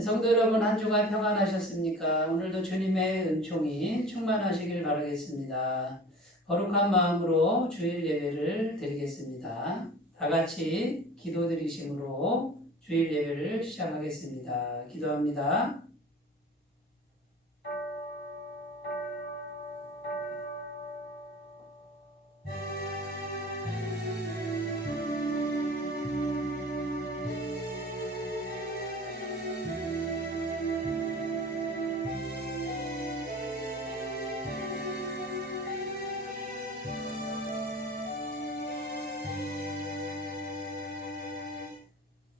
성도 여러분, 한 주간 평안하셨습니까? 오늘도 주님의 은총이 충만하시길 바라겠습니다. 거룩한 마음으로 주일 예배를 드리겠습니다. 다 같이 기도 드리심으로 주일 예배를 시작하겠습니다. 기도합니다.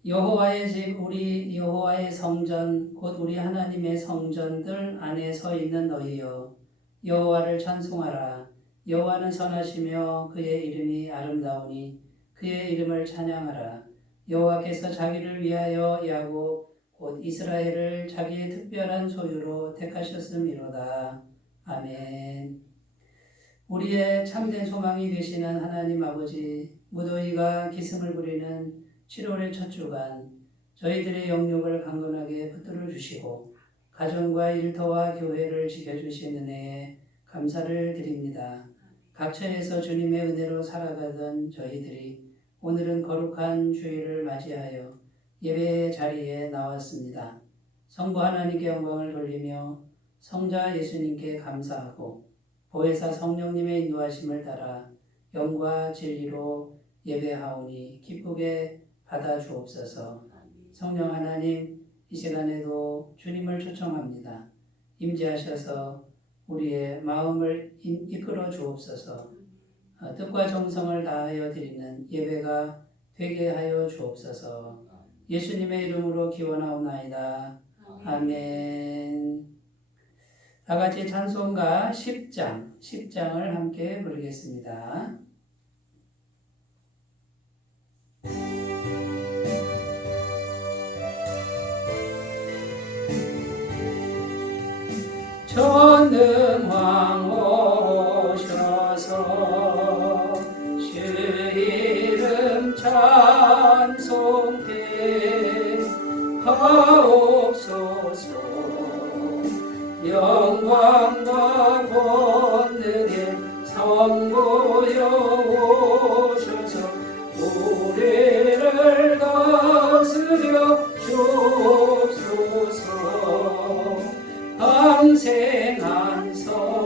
여호와의 집, 우리 여호와의 성전, 곧 우리 하나님의 성전들 안에 서 있는 너희여, 여호와를 찬송하라. 여호와는 선하시며 그의 이름이 아름다우니 그의 이름을 찬양하라. 여호와께서 자기를 위하여 야곱 곧 이스라엘을 자기의 특별한 소유로 택하셨음이로다. 아멘. 우리의 참된 소망이 되시는 하나님 아버지, 무더위가 기승을 부리는 7월의 첫 주간 저희들의 영육을 강건하게 붙들어 주시고 가정과 일터와 교회를 지켜주신 은혜에 감사를 드립니다. 각처에서 주님의 은혜로 살아가던 저희들이 오늘은 거룩한 주일을 맞이하여 예배의 자리에 나왔습니다. 성부 하나님께 영광을 돌리며 성자 예수님께 감사하고 보혜사 성령님의 인도하심을 따라 영과 진리로 예배하오니 기쁘게 받아 주옵소서. 성령 하나님, 이 시간에도 주님을 초청합니다. 임재하셔서 우리의 마음을 이끌어 주옵소서. 뜻과 정성을 다하여 드리는 예배가 되게 하여 주옵소서. 예수님의 이름으로 기원하옵나이다. 아멘. 다 같이 찬송가 10장을 함께 부르겠습니다. 전능왕 오셔서 주 이름 찬송해 하옵소서. 영광과 권능의 성부여 오셔서 우리를 다스려 주옵소서. 항생한 성자여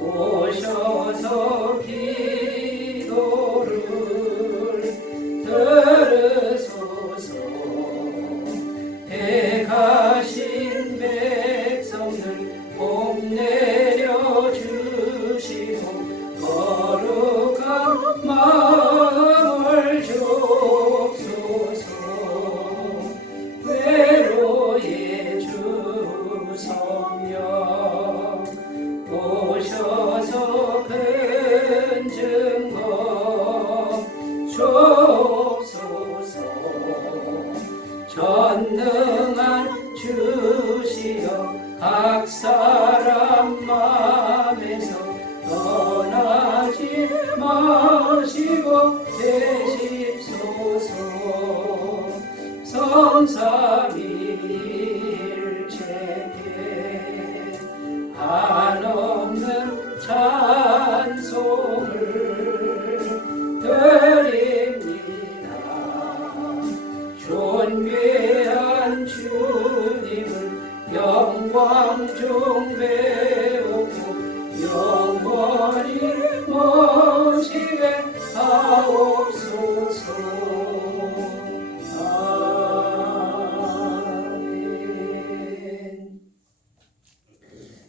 오셔서 기도를 들으소서. 택하신 백성들 복 내려 주시고 거룩한 마음을 주옵소서. 외로의 주 성령 오셔서 큰 증거 주옵소서. 전능한 주시여 각 사람 맘에서 떠나지 마시고 계십소서. 성삼위일체께 한없는 찬송을 드립니다. 존귀한 주님을 영광 중배우고 영원히 모시게 하옵소서. 아멘.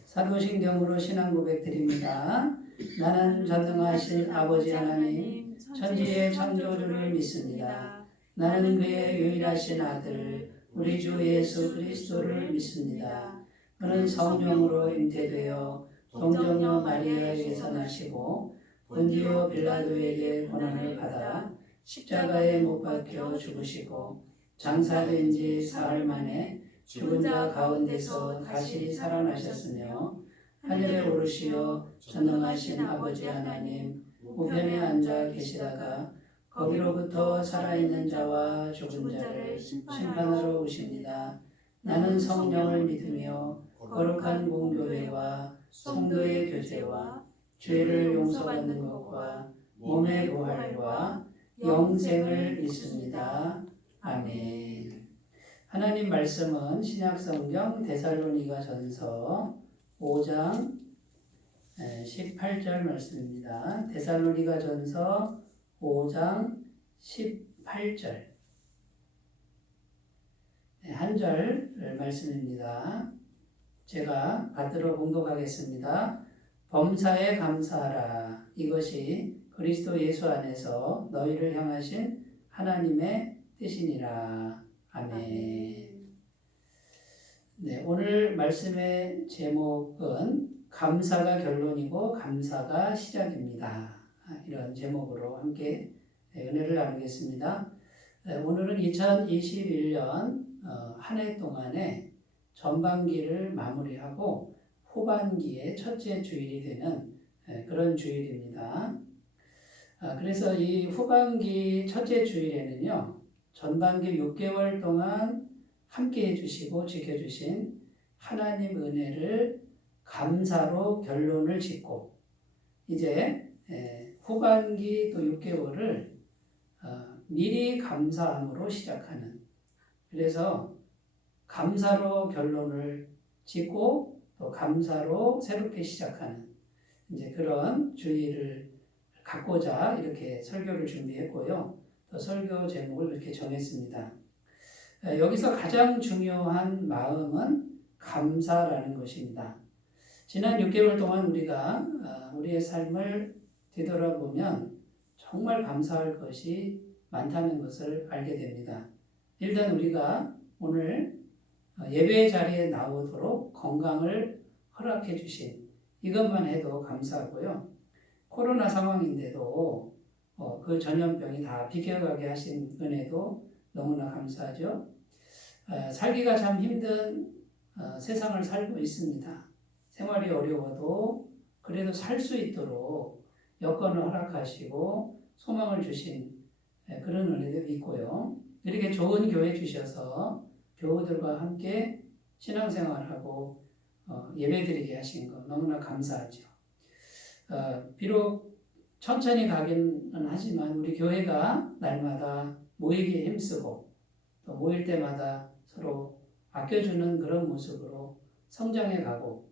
사도신경으로 신앙 고백 드립니다. 나는 전능하신 아버지 하나님 천지의 창조주를 믿습니다. 나는 그의 유일하신 아들 우리 주 예수 그리스도를 믿습니다. 그는 성령으로 잉태되어 동정녀 마리아에게서 나시고 본디오 빌라도에게 고난을 받아 십자가에 못 박혀 죽으시고 장사된 지 사흘 만에 죽은 자 가운데서 다시 살아나셨으며 하늘에 오르시어 전능하신 아버지 하나님 우편에 앉아 계시다가 거기로부터 살아있는 자와 죽은 자를 심판하러 오십니다. 나는 성령을 믿으며 거룩한 공교회와 성도의 교제와 죄를 용서받는 것과 몸의 부활과 영생을 믿습니다. 아멘. 하나님 말씀은 신약성경 데살로니가전서 5장 18절 말씀입니다. 데살로니가전서 5장 18절 한 절 말씀입니다. 제가 받들어 봉독하겠습니다. 범사에 감사하라. 이것이 그리스도 예수 안에서 너희를 향하신 하나님의 뜻이니라. 아멘. 네, 오늘 말씀의 제목은 감사가 결론이고 감사가 시작입니다. 이런 제목으로 함께 은혜를 나누겠습니다. 오늘은 2021년 한 해 동안에 전반기를 마무리하고 후반기의 첫째 주일이 되는 그런 주일입니다. 그래서 이 후반기 첫째 주일에는요, 전반기 6개월 동안 함께 해주시고 지켜주신 하나님 은혜를 감사로 결론을 짓고 이제 후반기 또 6개월을 미리 감사함으로 시작하는, 그래서 감사로 결론을 짓고 또 감사로 새롭게 시작하는 이제 그런 주의를 갖고자 이렇게 설교를 준비했고요. 또 설교 제목을 이렇게 정했습니다. 여기서 가장 중요한 마음은 감사라는 것입니다. 지난 6개월 동안 우리가 우리의 삶을 뒤돌아보면 정말 감사할 것이 많다는 것을 알게 됩니다. 일단 우리가 오늘 예배 자리에 나오도록 건강을 허락해 주신 이것만 해도 감사하고요. 코로나 상황인데도 그 전염병이 다 비켜가게 하신 은혜도 너무나 감사하죠. 살기가 참 힘든 세상을 살고 있습니다. 생활이 어려워도 그래도 살 수 있도록 여건을 허락하시고 소망을 주신 그런 은혜도 있고요. 이렇게 좋은 교회 주셔서 교우들과 함께 신앙생활하고 예배드리게 하신 것 너무나 감사하죠. 비록 천천히 가기는 하지만 우리 교회가 날마다 모이기에 힘쓰고 또 모일 때마다 서로 아껴주는 그런 모습으로 성장해 가고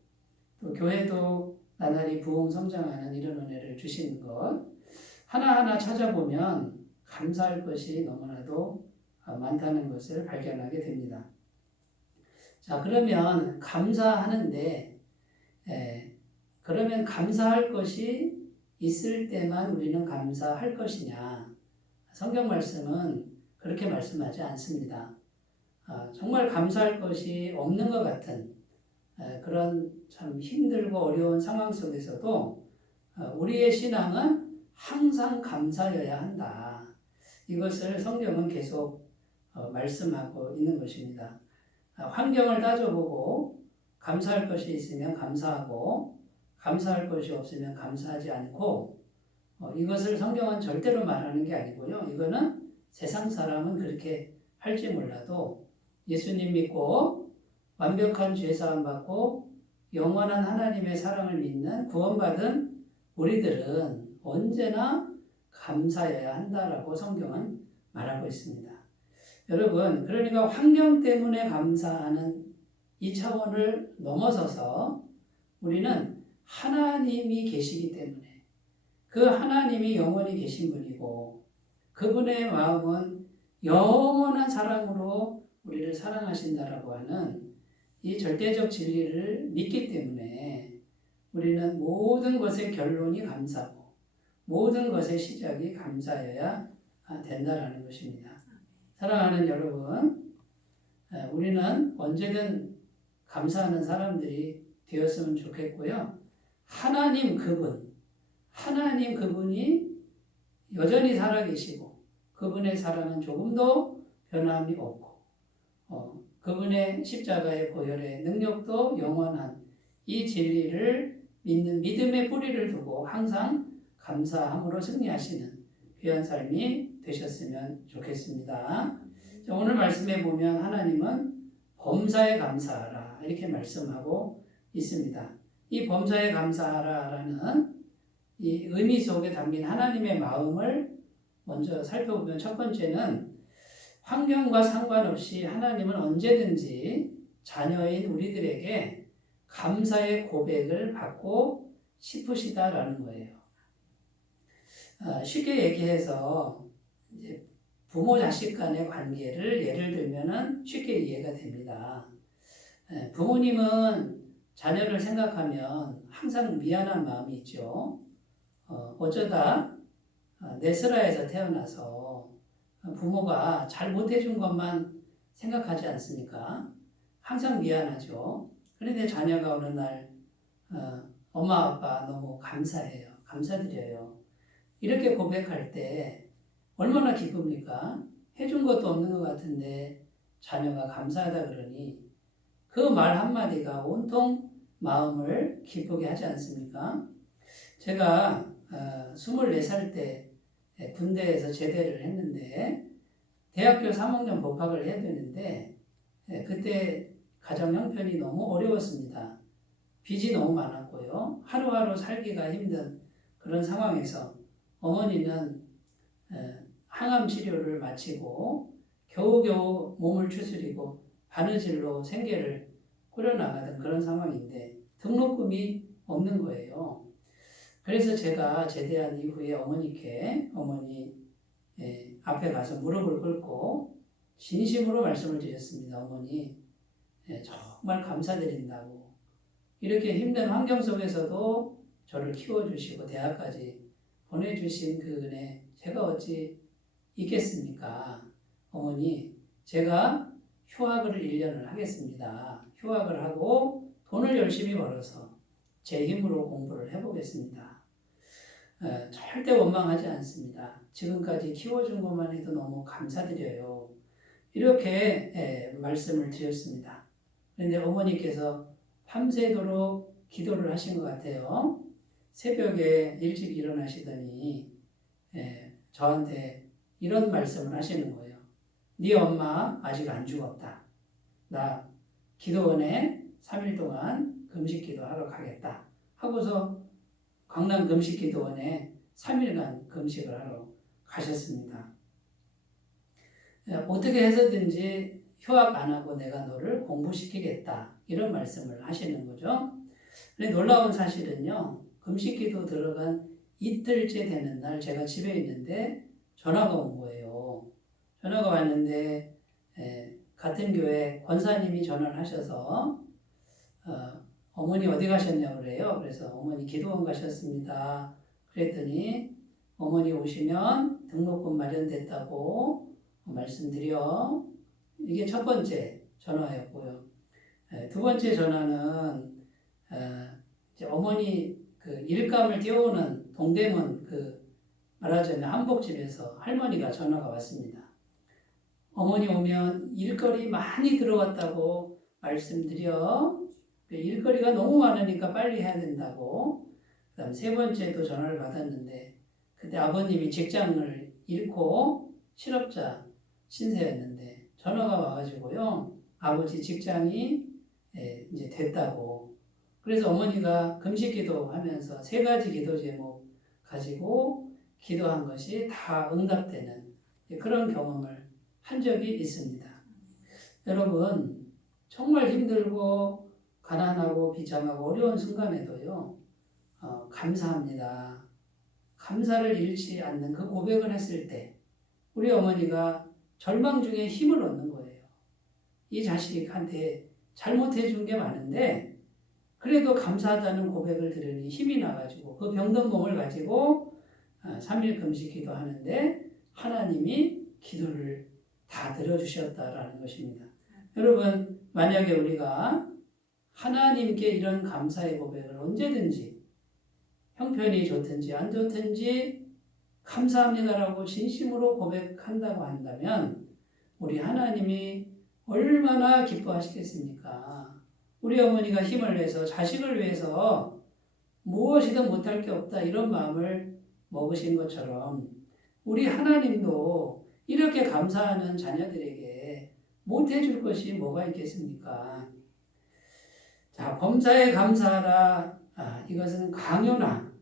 또 교회도 나날이 부흥 성장하는 이런 은혜를 주시는 것 하나하나 찾아보면 감사할 것이 너무나도 많다는 것을 발견하게 됩니다. 자, 그러면 감사하는데 그러면 감사할 것이 있을 때만 우리는 감사할 것이냐? 성경 말씀은 그렇게 말씀하지 않습니다. 정말 감사할 것이 없는 것 같은 그런 참 힘들고 어려운 상황 속에서도 우리의 신앙은 항상 감사여야 한다. 이것을 성경은 계속 말씀하고 있는 것입니다. 환경을 따져보고 감사할 것이 있으면 감사하고 감사할 것이 없으면 감사하지 않고 이것을 성경은 절대로 말하는 게 아니고요. 이거는 세상 사람은 그렇게 할지 몰라도 예수님 믿고 완벽한 죄사함 받고 영원한 하나님의 사랑을 믿는 구원받은 우리들은 언제나 감사해야 한다라고 성경은 말하고 있습니다. 여러분, 그러니까 환경 때문에 감사하는 이 차원을 넘어서서 우리는 하나님이 계시기 때문에 그 하나님이 영원히 계신 분이고 그분의 마음은 영원한 사랑으로 우리를 사랑하신다라고 하는 이 절대적 진리를 믿기 때문에 우리는 모든 것의 결론이 감사고 모든 것의 시작이 감사여야 된다라는 것입니다. 사랑하는 여러분, 우리는 언제든 감사하는 사람들이 되었으면 좋겠고요. 하나님 그분이 여전히 살아계시고 그분의 사랑은 조금도 변함이 없고 그분의 십자가의 보혈의 능력도 영원한 이 진리를 믿는 믿음의 뿌리를 두고 항상 감사함으로 승리하시는 귀한 삶이 되셨으면 좋겠습니다. 자, 오늘 말씀에 보면 하나님은 범사에 감사하라 이렇게 말씀하고 있습니다. 이 범사에 감사하라라는 이 의미 속에 담긴 하나님의 마음을 먼저 살펴보면 첫 번째는 환경과 상관없이 하나님은 언제든지 자녀인 우리들에게 감사의 고백을 받고 싶으시다라는 거예요. 쉽게 얘기해서 이제 부모 자식 간의 관계를 예를 들면은 쉽게 이해가 됩니다. 부모님은 자녀를 생각하면 항상 미안한 마음이 있죠. 어쩌다 내스라에서 태어나서 부모가 잘 못해준 것만 생각하지 않습니까? 항상 미안하죠. 그런데 자녀가 어느 날 엄마 아빠 너무 감사해요. 감사드려요. 이렇게 고백할 때 얼마나 기쁩니까? 해준 것도 없는 것 같은데 자녀가 감사하다 그러니 그 말 한마디가 온통 마음을 기쁘게 하지 않습니까? 제가 24살 때 군대에서 제대를 했는데 대학교 3학년 법학을 해야 되는데 그때 가정 형편이 너무 어려웠습니다. 빚이 너무 많았고요. 하루하루 살기가 힘든 그런 상황에서 어머니는 항암 치료를 마치고 겨우겨우 몸을 추스리고 바느질로 생계를 꾸려나가던 그런 상황인데 등록금이 없는 거예요. 그래서 제가 제대한 이후에 어머니 앞에 가서 무릎을 꿇고 진심으로 말씀을 드렸습니다. 어머니 정말 감사드린다고. 이렇게 힘든 환경 속에서도 저를 키워주시고 대학까지 보내주신 그 은혜 제가 어찌 잊겠습니까? 어머니 제가 휴학을 1년을 하겠습니다. 휴학을 하고 돈을 열심히 벌어서 제 힘으로 공부를 해보겠습니다. 절대 원망하지 않습니다. 지금까지 키워준 것만 해도 너무 감사드려요. 이렇게 말씀을 드렸습니다. 그런데 어머니께서 밤새도록 기도를 하신 것 같아요. 새벽에 일찍 일어나시더니 저한테 이런 말씀을 하시는 거예요. 네 엄마 아직 안 죽었다. 나 기도원에 3일 동안 금식기도 하러 가겠다. 하고서 강남 금식기도원에 3일간 금식을 하러 가셨습니다. 어떻게 해서든지 휴학 안 하고 내가 너를 공부시키겠다. 이런 말씀을 하시는 거죠. 근데 놀라운 사실은요. 금식기도 들어간 이틀째 되는 날 제가 집에 있는데 전화가 온 거예요. 전화가 왔는데 같은 교회 권사님이 전화를 하셔서 어머니 어디 가셨냐고 그래요. 그래서 어머니 기도원 가셨습니다. 그랬더니 어머니 오시면 등록금 마련됐다고 말씀드려. 이게 첫 번째 전화였고요. 두 번째 전화는 이제 어머니 그 일감을 띄우는 동대문 말하자면 한복집에서 할머니가 전화가 왔습니다. 어머니 오면 일거리 많이 들어왔다고 말씀드려. 일거리가 너무 많으니까 빨리 해야 된다고. 그 다음 세 번째도 전화를 받았는데 그때 아버님이 직장을 잃고 실업자 신세였는데 전화가 와가지고요. 아버지 직장이 이제 됐다고. 그래서 어머니가 금식기도 하면서 3가지 기도 제목 가지고 기도한 것이 다 응답되는 그런 경험을 한 적이 있습니다. 여러분 정말 힘들고 가난하고 비참하고 어려운 순간에도요. 감사합니다. 감사를 잃지 않는 그 고백을 했을 때 우리 어머니가 절망 중에 힘을 얻는 거예요. 이 자식한테 잘못해 준 게 많은데 그래도 감사하다는 고백을 들으니 힘이 나가지고 그 병든 몸을 가지고 3일 금식 기도하는데 하나님이 기도를 다 들어주셨다라는 것입니다. 여러분 만약에 우리가 하나님께 이런 감사의 고백을 언제든지 형편이 좋든지 안 좋든지 감사합니다라고 진심으로 고백한다고 한다면 우리 하나님이 얼마나 기뻐하시겠습니까? 우리 어머니가 힘을 내서 자식을 위해서 무엇이든 못할 게 없다 이런 마음을 먹으신 것처럼 우리 하나님도 이렇게 감사하는 자녀들에게 못 해줄 것이 뭐가 있겠습니까? 자, 범사에 감사하라. 이것은 강요나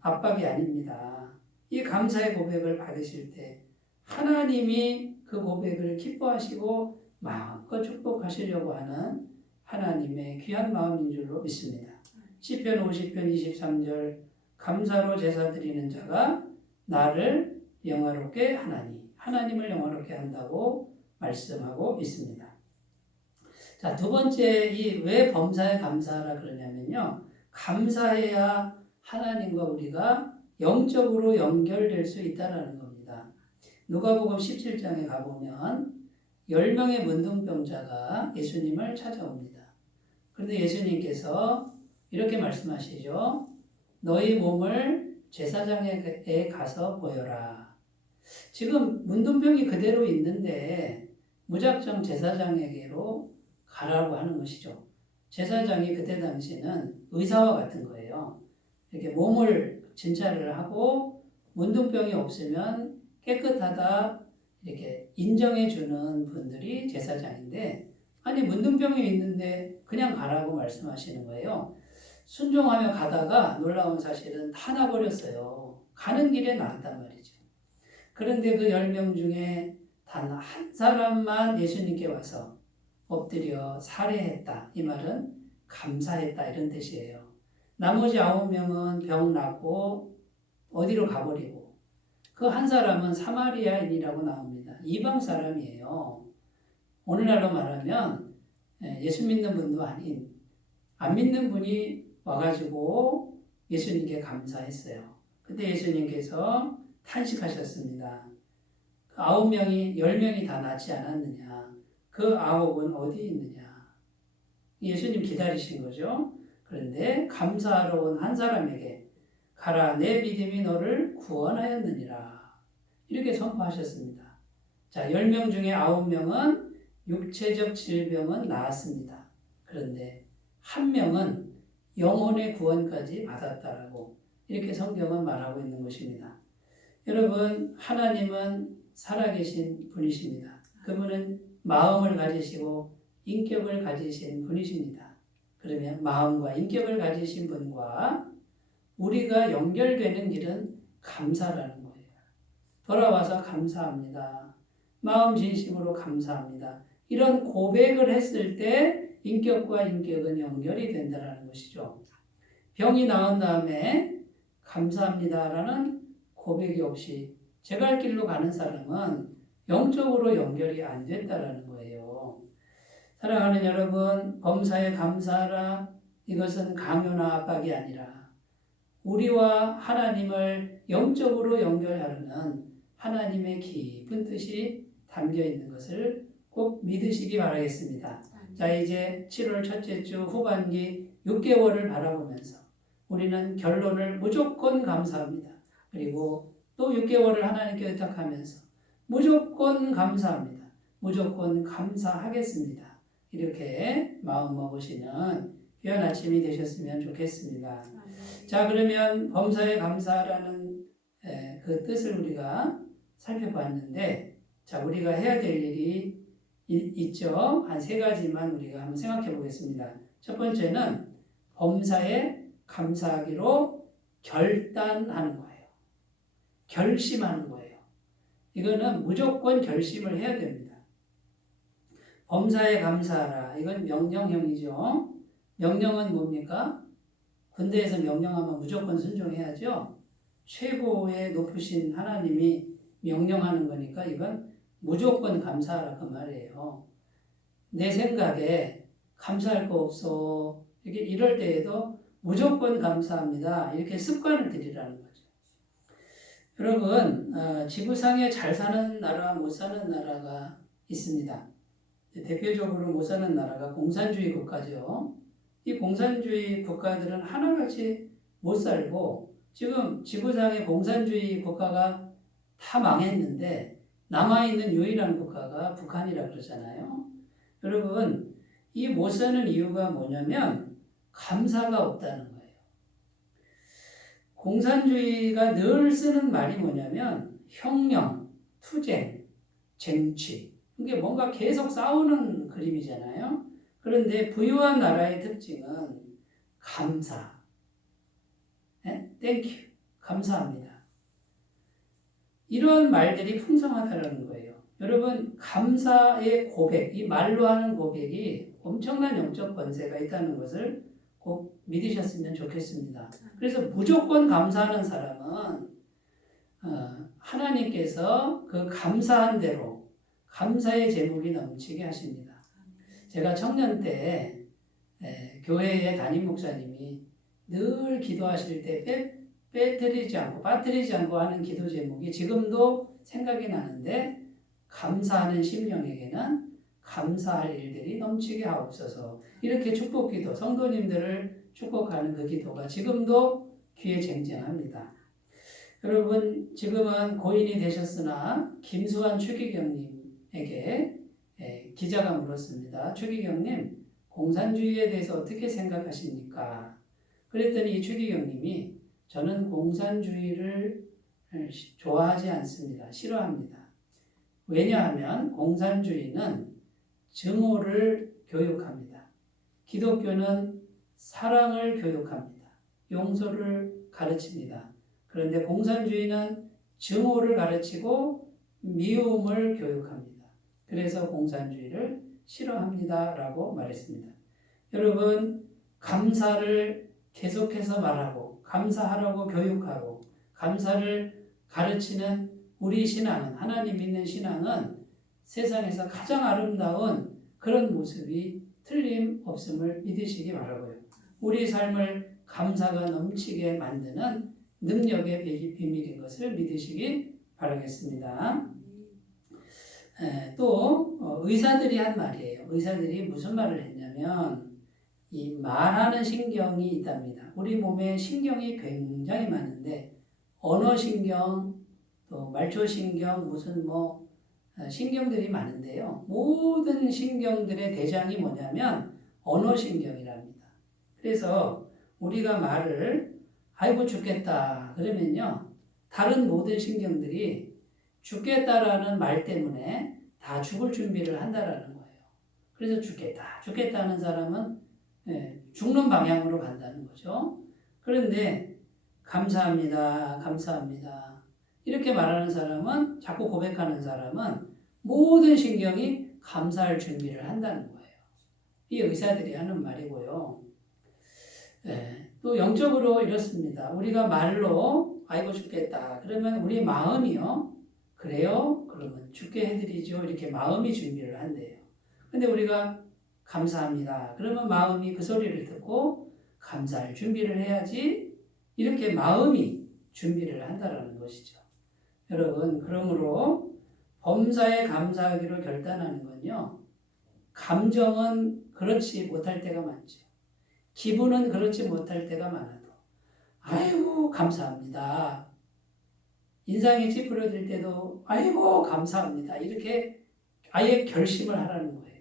압박이 아닙니다. 이 감사의 고백을 받으실 때 하나님이 그 고백을 기뻐하시고 마음껏 축복하시려고 하는 하나님의 귀한 마음인 줄로 믿습니다. 시편 50편 23절 감사로 제사 드리는 자가 나를 영화롭게 하나니 하나님을 영화롭게 한다고 말씀하고 있습니다. 자, 두 번째 이 왜 범사에 감사하라 그러냐면요. 감사해야 하나님과 우리가 영적으로 연결될 수 있다라는 겁니다. 누가복음 17장에 가보면 10명의 문둥병자가 예수님을 찾아옵니다. 그런데 예수님께서 이렇게 말씀하시죠. 너희 몸을 제사장에게 가서 보여라. 지금 문둥병이 그대로 있는데 무작정 제사장에게로 가라고 하는 것이죠. 제사장이 그때 당시는 의사와 같은 거예요. 이렇게 몸을 진찰을 하고 문둥병이 없으면 깨끗하다 이렇게 인정해 주는 분들이 제사장인데 아니 문둥병이 있는데 그냥 가라고 말씀하시는 거예요. 순종하며 가다가 놀라운 사실은 다 나버렸어요. 가는 길에 나았단 말이죠. 그런데 그 10명 중에 단 한 사람만 예수님께 와서 엎드려 살해했다. 이 말은 감사했다 이런 뜻이에요. 나머지 9명은 병 낫고 어디로 가버리고 그 한 사람은 사마리아인이라고 나옵니다. 이방 사람이에요. 오늘날로 말하면 예수 믿는 분도 아닌 안 믿는 분이 와가지고 예수님께 감사했어요. 그때 예수님께서 탄식하셨습니다. 그 9명이 10명이 다 낫지 않았느냐. 그 9은 어디 있느냐. 예수님 기다리신 거죠. 그런데 감사하러 온 한 사람에게 가라 내 믿음이 너를 구원하였느니라. 이렇게 선포하셨습니다. 자, 10명 중에 9명은 육체적 질병은 나았습니다. 그런데 한 명은 영혼의 구원까지 받았다라고 이렇게 성경은 말하고 있는 것입니다. 여러분, 하나님은 살아계신 분이십니다. 그분은 마음을 가지시고 인격을 가지신 분이십니다. 그러면 마음과 인격을 가지신 분과 우리가 연결되는 길은 감사라는 거예요. 돌아와서 감사합니다. 마음 진심으로 감사합니다. 이런 고백을 했을 때 인격과 인격은 연결이 된다는 것이죠. 병이 나은 다음에 감사합니다라는 고백이 없이 제 갈 길로 가는 사람은 영적으로 연결이 안 된다는 거예요. 사랑하는 여러분, 범사에 감사하라. 이것은 강요나 압박이 아니라 우리와 하나님을 영적으로 연결하려는 하나님의 깊은 뜻이 담겨 있는 것을 꼭 믿으시기 바라겠습니다. 자, 이제 7월 첫째 주 후반기 6개월을 바라보면서 우리는 결론을 무조건 감사합니다. 그리고 또 6개월을 하나님께 의탁하면서 무조건 감사합니다. 무조건 감사하겠습니다. 이렇게 마음 먹으시는 귀한 아침이 되셨으면 좋겠습니다. 자, 그러면 범사에 감사라는 그 뜻을 우리가 살펴봤는데, 자, 우리가 해야 될 일이 있죠. 한 3가지만 우리가 한번 생각해 보겠습니다. 첫 번째는 범사에 감사하기로 결단하는 거예요. 결심하는 거예요. 이거는 무조건 결심을 해야 됩니다. 범사에 감사하라. 이건 명령형이죠. 명령은 뭡니까? 군대에서 명령하면 무조건 순종해야죠. 최고의 높으신 하나님이 명령하는 거니까 이건 무조건 감사하라 그 말이에요. 내 생각에 감사할 거 없어. 이럴 때에도 무조건 감사합니다. 이렇게 습관을 들이라는 거죠. 여러분, 지구상에 잘 사는 나라와 못 사는 나라가 있습니다. 대표적으로 못 사는 나라가 공산주의 국가죠. 이 공산주의 국가들은 하나같이 못 살고 지금 지구상의 공산주의 국가가 다 망했는데 남아있는 유일한 국가가 북한이라 그러잖아요. 여러분, 이 못 사는 이유가 뭐냐면 감사가 없다는 거예요. 공산주의가 늘 쓰는 말이 뭐냐면 혁명, 투쟁, 쟁취. 이게 뭔가 계속 싸우는 그림이잖아요. 그런데 부유한 나라의 특징은 감사. 땡큐. 감사합니다. 이런 말들이 풍성하다는 거예요. 여러분, 감사의 고백, 이 말로 하는 고백이 엄청난 영적 권세가 있다는 것을 꼭 믿으셨으면 좋겠습니다. 그래서 무조건 감사하는 사람은 하나님께서 그 감사한 대로 감사의 제목이 넘치게 하십니다. 제가 청년 때 교회의 담임 목사님이 늘 기도하실 때 빠뜨리지 않고 하는 기도 제목이 지금도 생각이 나는데, 감사하는 심령에게는 감사할 일들이 넘치게 하옵소서. 이렇게 축복 기도, 성도님들을 축복하는 그 기도가 지금도 귀에 쟁쟁합니다. 여러분, 지금은 고인이 되셨으나 김수환 추기경님에게 기자가 물었습니다. 추기경님, 공산주의에 대해서 어떻게 생각하십니까? 그랬더니 이 추기경님이 저는 공산주의를 좋아하지 않습니다. 싫어합니다. 왜냐하면 공산주의는 증오를 교육합니다. 기독교는 사랑을 교육합니다. 용서를 가르칩니다. 그런데 공산주의는 증오를 가르치고 미움을 교육합니다. 그래서 공산주의를 싫어합니다. 라고 말했습니다. 여러분, 감사를 계속해서 말하고 감사하라고 교육하고 감사를 가르치는 우리 신앙은, 하나님 믿는 신앙은 세상에서 가장 아름다운 그런 모습이 틀림없음을 믿으시기 바라고요. 우리 삶을 감사가 넘치게 만드는 능력의 비밀인 것을 믿으시기 바라겠습니다. 또 의사들이 한 말이에요. 의사들이 무슨 말을 했냐면 이 말하는 신경이 있답니다. 우리 몸에 신경이 굉장히 많은데 언어신경, 또 말초신경, 무슨 신경들이 많은데요. 모든 신경들의 대장이 뭐냐면 언어신경이랍니다. 그래서 우리가 말을 아이고 죽겠다 그러면요, 다른 모든 신경들이 죽겠다라는 말 때문에 다 죽을 준비를 한다라는 거예요. 그래서 죽겠다 하는 사람은 죽는 방향으로 간다는 거죠. 그런데 감사합니다, 감사합니다 이렇게 말하는 사람은, 자꾸 고백하는 사람은 모든 신경이 감사할 준비를 한다는 거예요. 이 의사들이 하는 말이고요. 또 영적으로 이렇습니다. 우리가 말로 아이고 죽겠다 그러면 우리 마음이요, 그래요? 그러면 죽게 해드리죠. 이렇게 마음이 준비를 한대요. 근데 우리가 감사합니다 그러면 마음이 그 소리를 듣고 감사할 준비를 해야지, 이렇게 마음이 준비를 한다라는 것이죠. 여러분, 그러므로 범사에 감사하기로 결단하는 건요, 감정은 그렇지 못할 때가 많죠. 기분은 그렇지 못할 때가 많아도 아이고 감사합니다. 인상이 찌푸려질 때도 아이고 감사합니다. 이렇게 아예 결심을 하라는 거예요.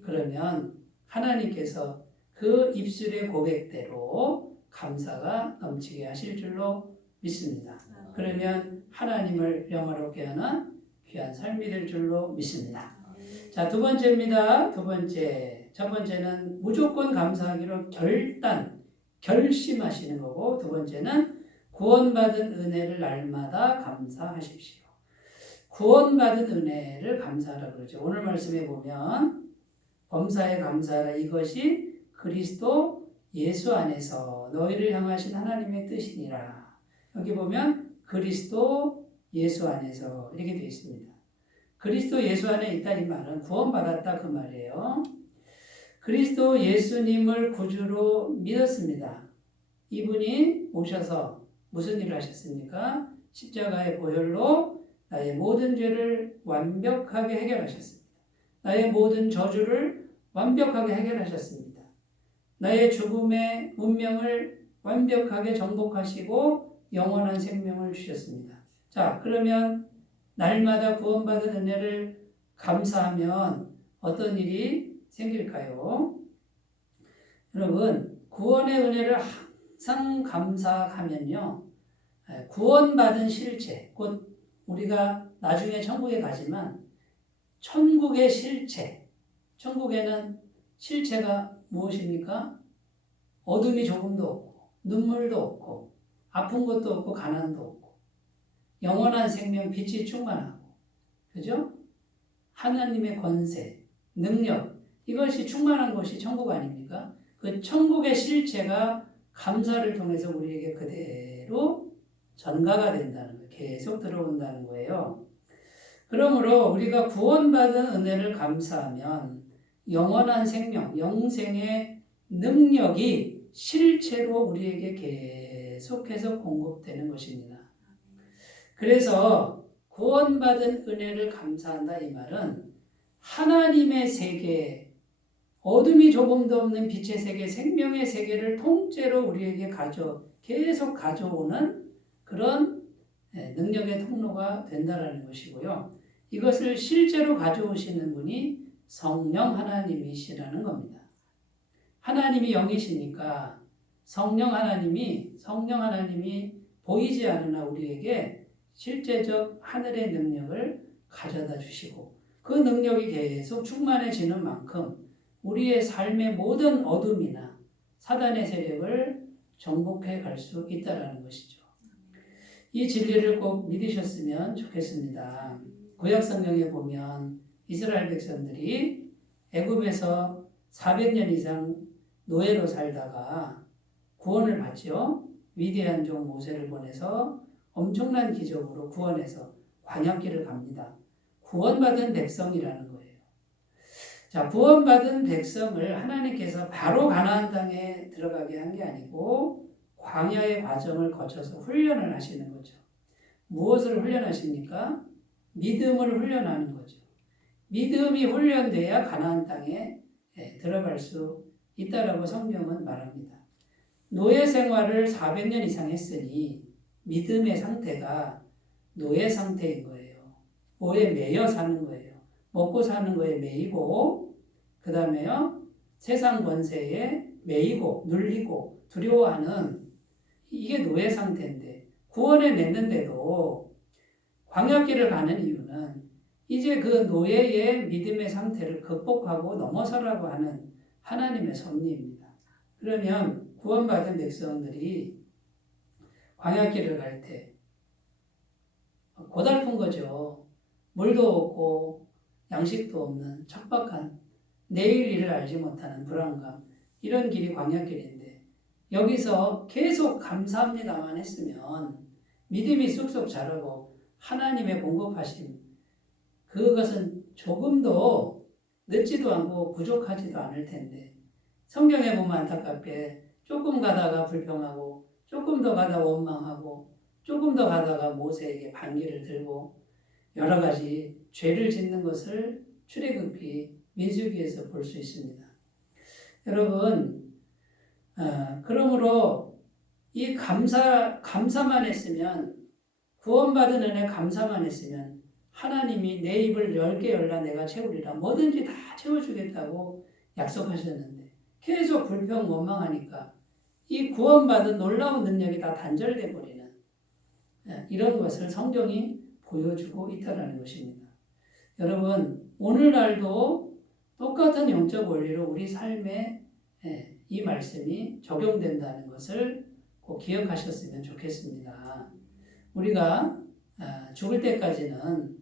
그러면 하나님께서 그 입술의 고백대로 감사가 넘치게 하실 줄로 믿습니다. 그러면 하나님을 영화롭게 하는 귀한 삶이 될 줄로 믿습니다. 자, 두 번째입니다. 첫 번째는 무조건 감사하기로 결심하시는 거고, 두 번째는 구원받은 은혜를 날마다 감사하십시오. 구원받은 은혜를 감사하라 그러죠. 오늘 말씀에 보면 범사에 감사하라, 이것이 그리스도 예수 안에서 너희를 향하신 하나님의 뜻이니라. 여기 보면 그리스도 예수 안에서 이렇게 되어 있습니다. 그리스도 예수 안에 있다 이 말은 구원받았다 그 말이에요. 그리스도 예수님을 구주로 믿었습니다. 이분이 오셔서 무슨 일을 하셨습니까? 십자가의 보혈로 나의 모든 죄를 완벽하게 해결하셨습니다. 나의 모든 저주를 완벽하게 해결하셨습니다. 나의 죽음의 운명을 완벽하게 정복하시고 영원한 생명을 주셨습니다. 자, 그러면 날마다 구원받은 은혜를 감사하면 어떤 일이 생길까요? 여러분, 구원의 은혜를 항상 감사하면요, 구원받은 실체, 곧 우리가 나중에 천국에 가지만 천국의 실체, 천국에는 실체가 무엇입니까? 어둠이 조금도 없고 눈물도 없고 아픈 것도 없고 가난도 없고 영원한 생명 빛이 충만하고 그죠? 하나님의 권세, 능력 이것이 충만한 것이 천국 아닙니까? 그 천국의 실체가 감사를 통해서 우리에게 그대로 전가가 된다는 거예요. 계속 들어온다는 거예요. 그러므로 우리가 구원받은 은혜를 감사하면 영원한 생명, 영생의 능력이 실체로 우리에게 계속해서 공급되는 것입니다. 그래서 구원받은 은혜를 감사한다 이 말은 하나님의 세계, 어둠이 조금도 없는 빛의 세계, 생명의 세계를 통째로 우리에게 계속 가져오는 그런 능력의 통로가 된다라는 것이고요. 이것을 실제로 가져오시는 분이 성령 하나님이시라는 겁니다. 하나님이 영이시니까 성령 하나님이 보이지 않으나 우리에게 실제적 하늘의 능력을 가져다 주시고 그 능력이 계속 충만해지는 만큼 우리의 삶의 모든 어둠이나 사단의 세력을 정복해 갈 수 있다는 것이죠. 이 진리를 꼭 믿으셨으면 좋겠습니다. 구약 성경에 보면 이스라엘 백성들이 애굽에서 400년 이상 노예로 살다가 구원을 받죠. 위대한 종 모세를 보내서 엄청난 기적으로 구원해서 광야길을 갑니다. 구원받은 백성이라는 거예요. 자, 구원받은 백성을 하나님께서 바로 가나안 땅에 들어가게 한 게 아니고 광야의 과정을 거쳐서 훈련을 하시는 거죠. 무엇을 훈련하십니까? 믿음을 훈련하는 거죠. 믿음이 훈련돼야 가나안 땅에 들어갈 수 있다라고 성경은 말합니다. 노예 생활을 400년 이상 했으니 믿음의 상태가 노예 상태인 거예요. 뭐에 매여 사는 거예요. 먹고 사는 거에 매이고 그 다음에요. 세상 권세에 매이고 눌리고 두려워하는 이게 노예 상태인데 구원에 냈는데도 광야길을 가는 이유는 이제 그 노예의 믿음의 상태를 극복하고 넘어서라고 하는 하나님의 섭리입니다. 그러면 구원받은 백성들이 광야길을 갈 때 고달픈 거죠. 물도 없고 양식도 없는 척박한 내일 일을 알지 못하는 불안감 이런 길이 광야길인데 여기서 계속 감사합니다만 했으면 믿음이 쑥쑥 자라고 하나님의 공급하심 그것은 조금도 늦지도 않고 부족하지도 않을 텐데 성경에 보면 안타깝게 조금 가다가 불평하고 조금 더 가다가 원망하고 조금 더 가다가 모세에게 반기를 들고 여러 가지 죄를 짓는 것을 출애굽기 민수기에서 볼 수 있습니다. 여러분 그러므로 이 감사만 했으면 구원받은 은혜 감사만 했으면 하나님이 내 입을 10개 열라 내가 채우리라 뭐든지 다 채워주겠다고 약속하셨는데 계속 불평 원망하니까 이 구원받은 놀라운 능력이 다 단절돼 버리는 이런 것을 성경이 보여주고 있다는 것입니다. 여러분 오늘날도 똑같은 영적 원리로 우리 삶에 이 말씀이 적용된다는 것을 꼭 기억하셨으면 좋겠습니다. 우리가 죽을 때까지는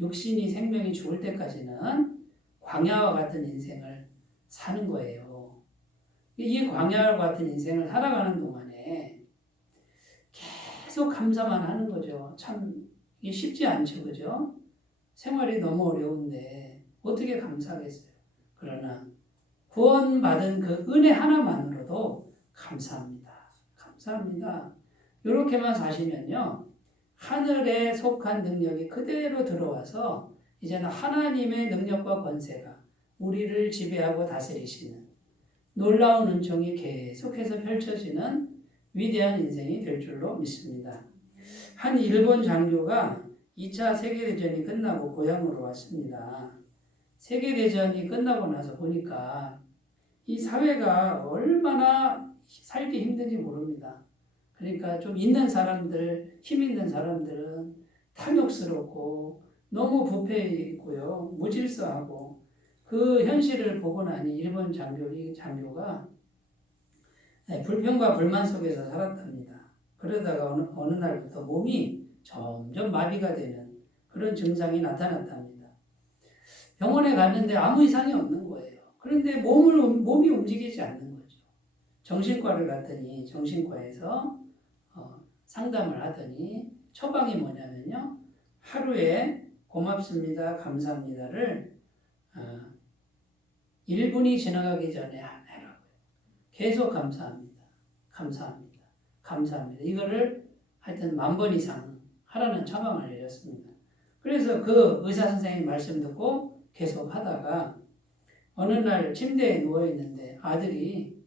육신이 생명이 죽을 때까지는 광야와 같은 인생을 사는 거예요. 이 광야와 같은 인생을 살아가는 동안에 계속 감사만 하는 거죠. 참 이게 쉽지 않죠, 그죠? 생활이 너무 어려운데 어떻게 감사하겠어요? 그러나 구원받은 그 은혜 하나만으로도 감사합니다. 감사합니다. 이렇게만 사시면요. 하늘에 속한 능력이 그대로 들어와서 이제는 하나님의 능력과 권세가 우리를 지배하고 다스리시는 놀라운 은총이 계속해서 펼쳐지는 위대한 인생이 될 줄로 믿습니다. 한 일본 장교가 2차 세계대전이 끝나고 고향으로 왔습니다. 세계대전이 끝나고 나서 보니까 이 사회가 얼마나 살기 힘든지 모릅니다. 그러니까 좀 있는 사람들, 힘 있는 사람들은 탐욕스럽고 너무 부패해 있고요. 무질서하고 그 현실을 보고 나니 일본 장교가 불평과 불만 속에서 살았답니다. 그러다가 어느 날부터 몸이 점점 마비가 되는 그런 증상이 나타났답니다. 병원에 갔는데 아무 이상이 없는 거예요. 그런데 몸이 움직이지 않는 거죠. 정신과를 갔더니 정신과에서 상담을 하더니 처방이 뭐냐면요. 하루에 고맙습니다, 감사합니다를 1분이 지나가기 전에 해라고요. 계속 감사합니다, 감사합니다, 감사합니다. 이거를 하여튼 10,000번 이상 하라는 처방을 내렸습니다. 그래서 그 의사 선생님 말씀 듣고 계속 하다가 어느 날 침대에 누워 있는데 아들이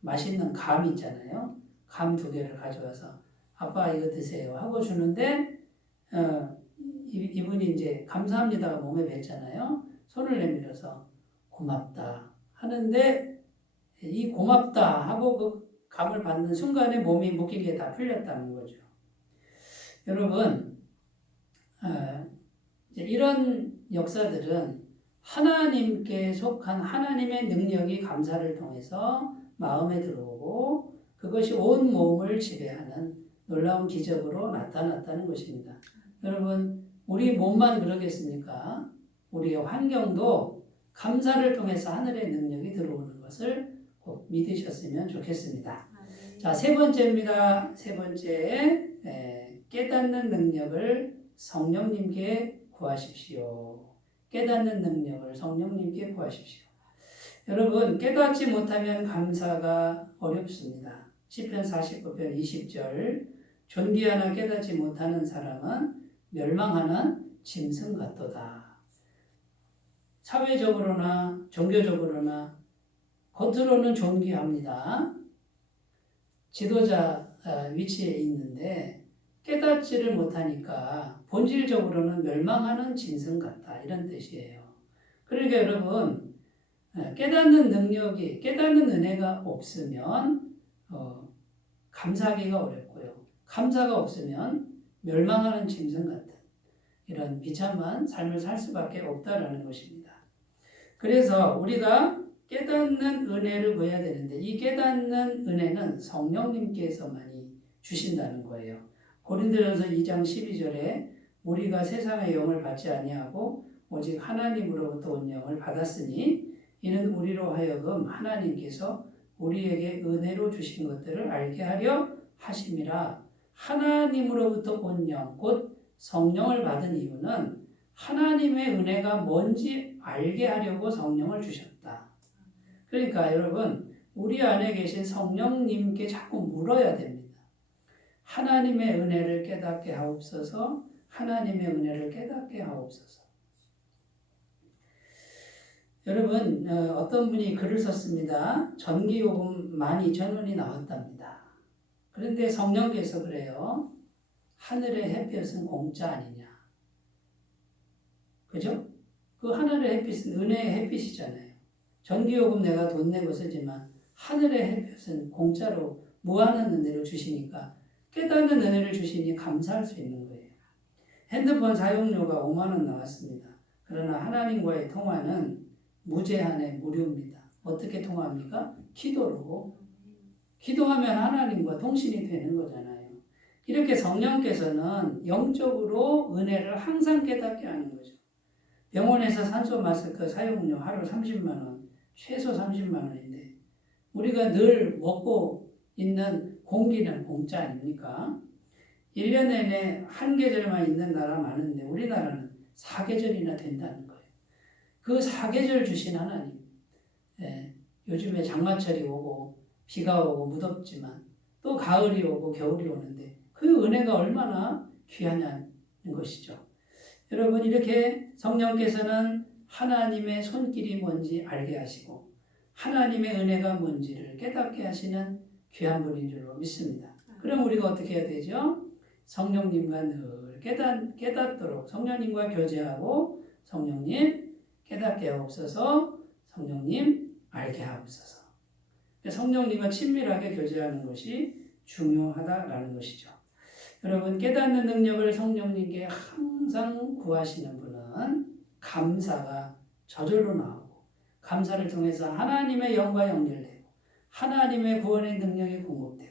맛있는 감 있잖아요. 감 2개를 가져와서 아빠 이거 드세요 하고 주는데 이분이 이제 감사합니다가 몸에 뱉잖아요. 손을 내밀어서 고맙다 하는데 이 고맙다 하고 그 감을 받는 순간에 몸이 묶인 게 다 풀렸다는 거죠. 여러분 이런 역사들은 하나님께 속한 하나님의 능력이 감사를 통해서 마음에 들어오고 그것이 온 몸을 지배하는 놀라운 기적으로 나타났다는 것입니다. 여러분 우리 몸만 그러겠습니까? 우리의 환경도 감사를 통해서 하늘의 능력이 들어오는 것을 꼭 믿으셨으면 좋겠습니다. 자, 3번째입니다. 3번째 깨닫는 능력을 성령님께 구하십시오. 깨닫는 능력을 성령님께 구하십시오. 여러분 깨닫지 못하면 감사가 어렵습니다. 시편 49편 20절 존귀하나 깨닫지 못하는 사람은 멸망하는 짐승 같도다. 사회적으로나 종교적으로나 겉으로는 존귀합니다. 지도자 위치에 있는데 깨닫지를 못하니까 본질적으로는 멸망하는 짐승 같다. 이런 뜻이에요. 그러니까 여러분 깨닫는 능력이 깨닫는 은혜가 없으면 감사하기가 어렵고요. 감사가 없으면 멸망하는 짐승 같은 이런 비참한 삶을 살 수밖에 없다라는 것입니다. 그래서 우리가 깨닫는 은혜를 구해야 되는데 이 깨닫는 은혜는 성령님께서만이 주신다는 거예요. 고린도전서 2장 12절에 우리가 세상의 영을 받지 아니하고 오직 하나님으로부터 온 영을 받았으니 이는 우리로 하여금 하나님께서 우리에게 은혜로 주신 것들을 알게 하려 하심이라. 하나님으로부터 온 영, 곧 성령을 받은 이유는 하나님의 은혜가 뭔지 알게 하려고 성령을 주셨다. 그러니까 여러분 우리 안에 계신 성령님께 자꾸 물어야 됩니다. 하나님의 은혜를 깨닫게 하옵소서. 하나님의 은혜를 깨닫게 하옵소서. 여러분 어떤 분이 글을 썼습니다. 전기요금 12,000원이 나왔답니다. 그런데 성령께서 그래요. 하늘의 햇볕은 공짜 아니냐. 그죠? 그 하늘의 햇빛은 은혜의 햇빛이잖아요. 전기요금 내가 돈 내고 쓰지만 하늘의 햇볕은 공짜로 무한한 은혜를 주시니까 깨닫는 은혜를 주시니 감사할 수 있는 거예요. 핸드폰 사용료가 5만 원 나왔습니다. 그러나 하나님과의 통화는 무제한의 무료입니다. 어떻게 통화합니까? 기도로. 기도하면 하나님과 통신이 되는 거잖아요. 이렇게 성령께서는 영적으로 은혜를 항상 깨닫게 하는 거죠. 병원에서 산소 마스크 사용료 하루 30만 원, 최소 30만 원인데 우리가 늘 먹고 있는 공기는 공짜 아닙니까? 1년 내내 한 계절만 있는 나라 많은데 우리나라는 4계절이나 된다는 거예요. 그 4계절 주신 하나님. 요즘에 장마철이 오고 비가 오고 무덥지만 또 가을이 오고 겨울이 오는데 그 은혜가 얼마나 귀하냐는 것이죠. 여러분 이렇게 성령께서는 하나님의 손길이 뭔지 알게 하시고 하나님의 은혜가 뭔지를 깨닫게 하시는 귀한 분인 줄로 믿습니다. 그럼 우리가 어떻게 해야 되죠? 성령님과 늘 깨닫도록 성령님과 교제하고 성령님 깨닫게 하옵소서. 성령님 알게 하옵소서. 성령님과 친밀하게 교제하는 것이 중요하다라는 것이죠. 여러분 깨닫는 능력을 성령님께 항상 구하시는 분은 감사가 저절로 나오고 감사를 통해서 하나님의 영과 연결되고 하나님의 구원의 능력이 공급되고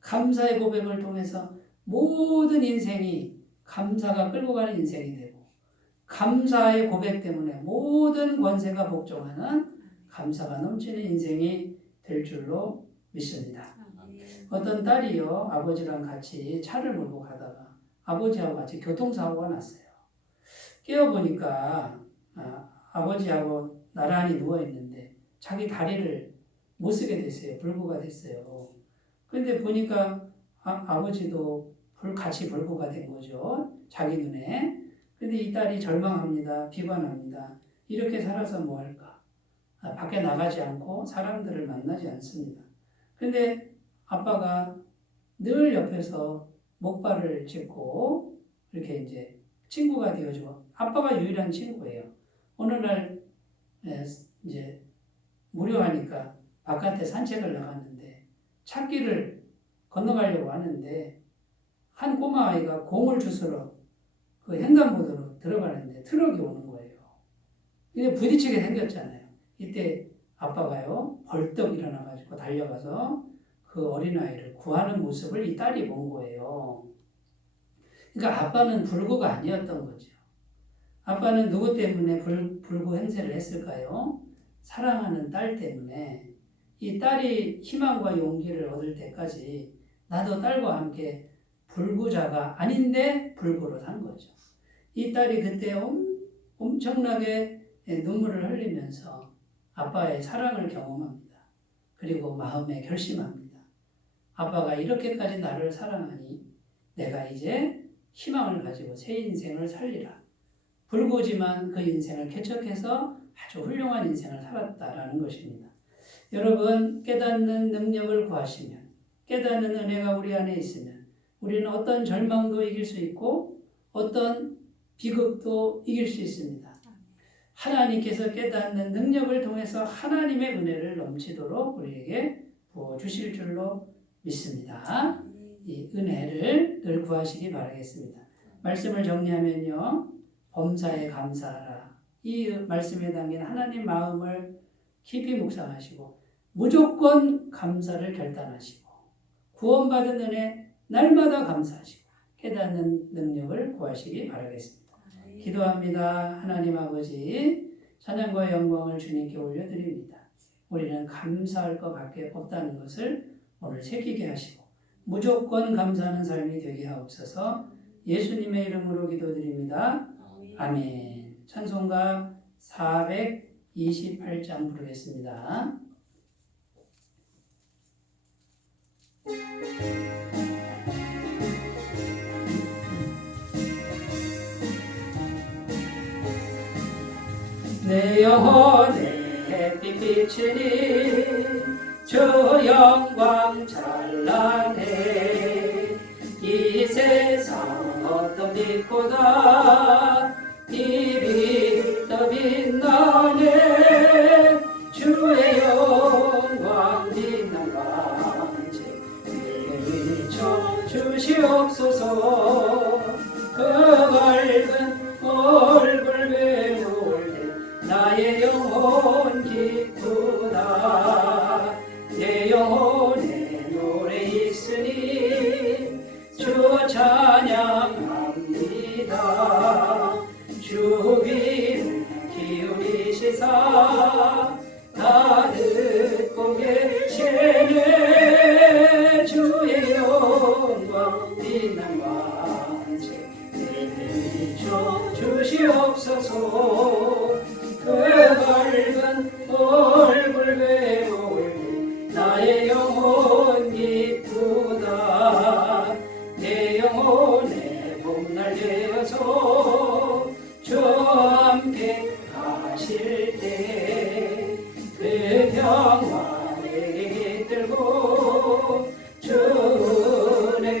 감사의 고백을 통해서 모든 인생이 감사가 끌고 가는 인생이 되고 감사의 고백 때문에 모든 권세가 복종하는 감사가 넘치는 인생이 될 줄로 믿습니다. 어떤 딸이요 아버지랑 같이 차를 몰고 가다가 아버지하고 같이 교통사고가 났어요. 깨어보니까 아버지하고 나란히 누워있는데 자기 다리를 못 쓰게 됐어요. 불구가 됐어요. 그런데 보니까 아버지도 같이 불구가 된 거죠. 자기 눈에. 근데 이 딸이 절망합니다. 비관합니다. 이렇게 살아서 뭐 할까? 밖에 나가지 않고 사람들을 만나지 않습니다. 근데 아빠가 늘 옆에서 목발을 짚고 이렇게 이제 친구가 되어주고 아빠가 유일한 친구예요. 어느 날 이제 무료하니까 바깥에 산책을 나갔는데 찾기를 건너가려고 하는데 한 꼬마 아이가 공을 주스러 그 횡단보도로 들어가는데 트럭이 오는 거예요. 근데 부딪히게 생겼잖아요. 이때 아빠가요 벌떡 일어나가지고 달려가서 그 어린아이를 구하는 모습을 이 딸이 본 거예요. 그러니까 아빠는 불구가 아니었던 거죠. 아빠는 누구 때문에 불구 행세를 했을까요? 사랑하는 딸 때문에. 이 딸이 희망과 용기를 얻을 때까지 나도 딸과 함께 불구자가 아닌데 불구로 산 거죠. 이 딸이 그때 엄청나게 눈물을 흘리면서 아빠의 사랑을 경험합니다. 그리고 마음에 결심합니다. 아빠가 이렇게까지 나를 사랑하니 내가 이제 희망을 가지고 새 인생을 살리라. 불구지만 그 인생을 개척해서 아주 훌륭한 인생을 살았다라는 것입니다. 여러분 깨닫는 능력을 구하시면 깨닫는 은혜가 우리 안에 있으면 우리는 어떤 절망도 이길 수 있고 어떤 비극도 이길 수 있습니다. 하나님께서 깨닫는 능력을 통해서 하나님의 은혜를 넘치도록 우리에게 부어주실 줄로 믿습니다. 이 은혜를 늘 구하시기 바라겠습니다. 말씀을 정리하면요. 범사에 감사하라. 이 말씀에 담긴 하나님 마음을 깊이 묵상하시고 무조건 감사를 결단하시고 구원받은 은혜 날마다 감사하시고 깨닫는 능력을 구하시기 바라겠습니다. 기도합니다. 하나님 아버지 찬양과 영광을 주님께 올려드립니다. 우리는 감사할 것밖에 없다는 것을 오늘 새기게 하시고 무조건 감사하는 삶이 되게 하옵소서. 예수님의 이름으로 기도드립니다. 아멘. 찬송가 428장 부르겠습니다. 내 영혼에 햇빛 비치니 주 영광 찬란해. 이 세상 어떤 빛보다 이 빛 더 빛나네. 주의 영광 빛난 광채 내게 비춰 주시옵소서. 그 밝은 얼굴 배울 때 나의 영혼 기쁘다. 내 영혼에 노래 있으니 주 찬양합니다. 주 귀를 기울이시사 다 듣고 계시네. 주의 영광 빛난 광채 내게 비춰 주시옵소서. 그 밝은 얼굴 배울 때 나의 영혼 기쁘다. 내 영혼의 봄날 되어서 주와 함께 가실 때 그 평화 내게 깃들고 주 은혜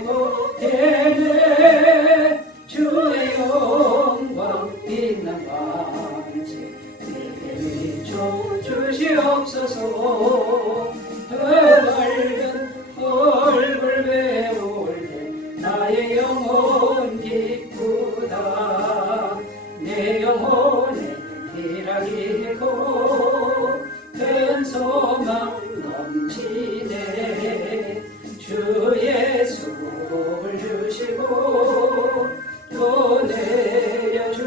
되네. 주의 영광 빛난 광채 내게 비춰 주시옵소서. 그 밝은 얼굴 배울 때 나의 주 예수를 주시고 또 내려주시네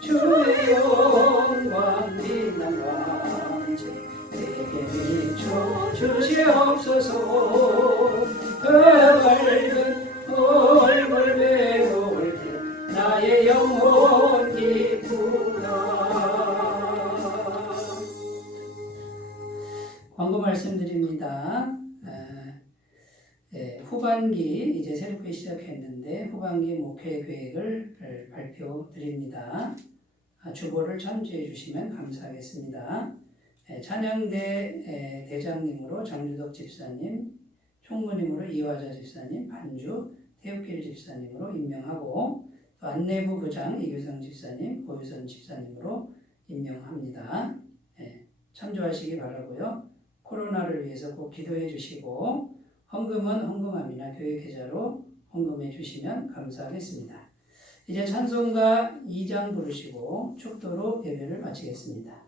주의 영광 빛난 왕지 내게 비춰 주시옵소서 그 밝은 얼굴 배울 때 나의 영혼 기쁘다. 광고 말씀드립니다. 후반기 이제 새롭게 시작했는데 후반기 목회 계획을 발표드립니다. 주보를 참조해 주시면 감사하겠습니다. 찬양대 대장님으로 장유덕 집사님, 총무님으로 이화자 집사님, 반주 태욱길 집사님으로 임명하고 또 안내부 부장 이규성 집사님, 고유선 집사님으로 임명합니다. 참조하시기 바라고요. 코로나를 위해서 꼭 기도해 주시고 헌금은 헌금함이나 교회 계좌로 헌금해 주시면 감사하겠습니다. 이제 찬송가 2장 부르시고 축도로 예배를 마치겠습니다.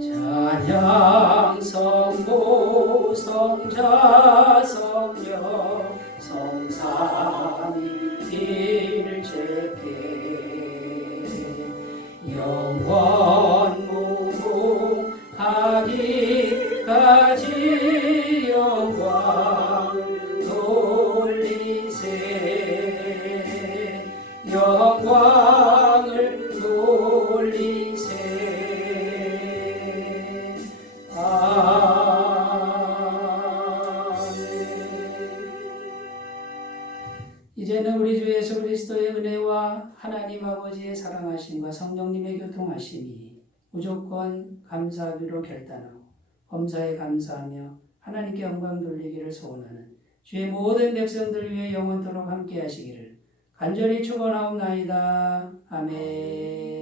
찬양 성부 성자 성령 성삼위 일체께 영원 무궁하기까지 영광 돌리세 영광을 돌리세 이제는 우리 주 예수 그리스도의 은혜와 하나님 아버지의 사랑하심과 성령님의 교통하심이 무조건 감사하기로 결단하고 범사에 감사하며 하나님께 영광 돌리기를 소원하는 주의 모든 백성들 위해 영원토록 함께 하시기를 간절히 축원하옵나이다. 아멘.